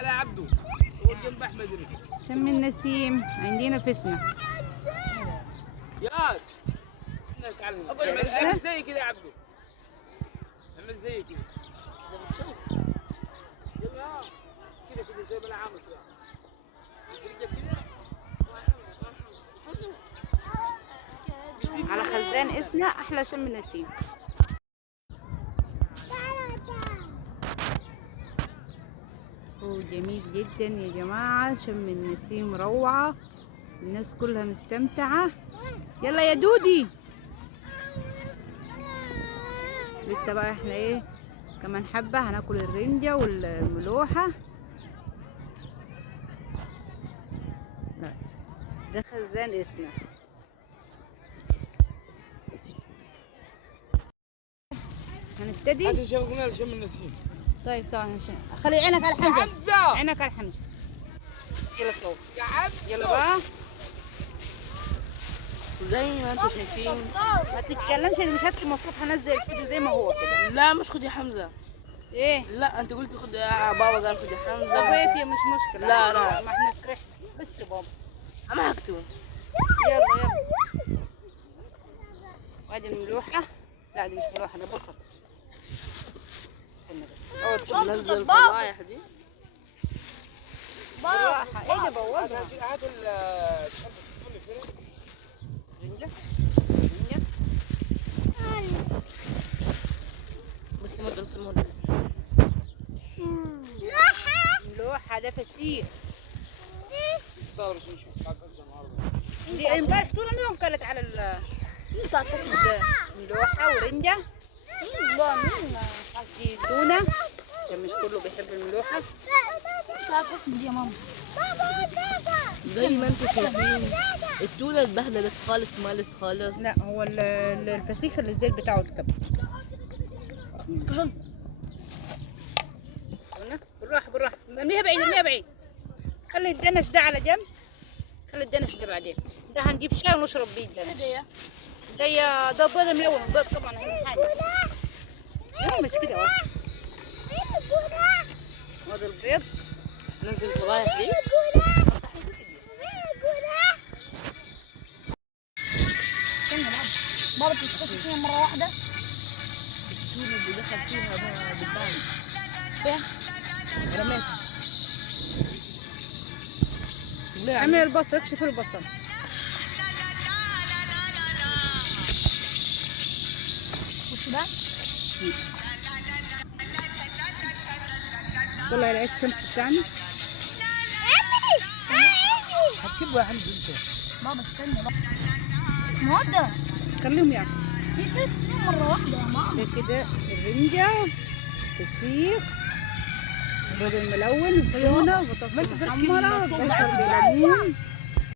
على عبده هو جنب احمد. شم النسيم عندنا في سنا. يا تعال اعمل زي كده يا عبده. اعمل زي كده. يلا كده كده زي ما انا عامل كده. على خزان اسنا احلى شم النسيم. هو جميل جدا يا جماعة، شم النسيم روعة، الناس كلها مستمتعة. يلا يا دودي. لسه بقى احنا ايه كمان حبة هناكل الرنجة والملوحة. لا ده خزان اسنا. هنبتدي. هذا شغلنا شم النسيم. طيب ثواني خلي عينك على حمزة. حمزة عينك على حمزة. يلا صوت يا حمزة. يلا بقى. زي ما انتم شايفين. ما تتكلمش، انا مش هكتب مصروف، هنزل الفيديو زي ما هو كده. لا مش خد يا حمزة. ايه؟ لا انت قلت خد يا بابا، قال خد يا حمزة. طب ايه في مش مشكلة. لا ما احنا فرحنا بس يا بابا. انا هكتبه. يلا يلا. وادي الملوحة. لا دي مش ملوحة، ده بصل. استنى بس. نزل الفضايح دي. بالراحة. ايه اللي بوظها؟ هات رنجة. بس مدة بس مدة. ملوحة ده فسيخ. صار شو ساعات اصلا النهارده. دي امبارح طول اليوم كانت على ساعة قسم ده. ملوحة ورنجة. دي تونة عشان مش كله بيحب الملوحة. ساعة قسم دي يا ماما. زي ما انتم شايفين التونة اتبهدلت خالص، مالس خالص. لا هو الفسيخ اللي الزيت بتاعه اتكب. فشل. بالراحة بالراحة، ارميها بعيد ارميها بعيد. خلي الدنش ده على جنب، خلي الدنش ده بعدين. ده هنجيب شاي ونشرب بيه الدنش. ده بيض ملون، البيض طبعا اهم حاجة. مش كده اهو. هذا البيض. نزل الفضايح دي. بابا تتخش فيها مرة واحدة. التونة اللي دخل فيها بالبان. فين؟ رميتها. اعمل البصل، اكشف البصل. وش ده؟ طلع العيش الشمس بتاعنا. هتجيبه يا حمزة انت. بابا استنى بقى. مودة. خليهم يعني. مرة واحدة يا ماما. ده كده الرنجة، الفسيخ، البيض الملون، التونة، البطاطس المحمرة، بصل بليمون.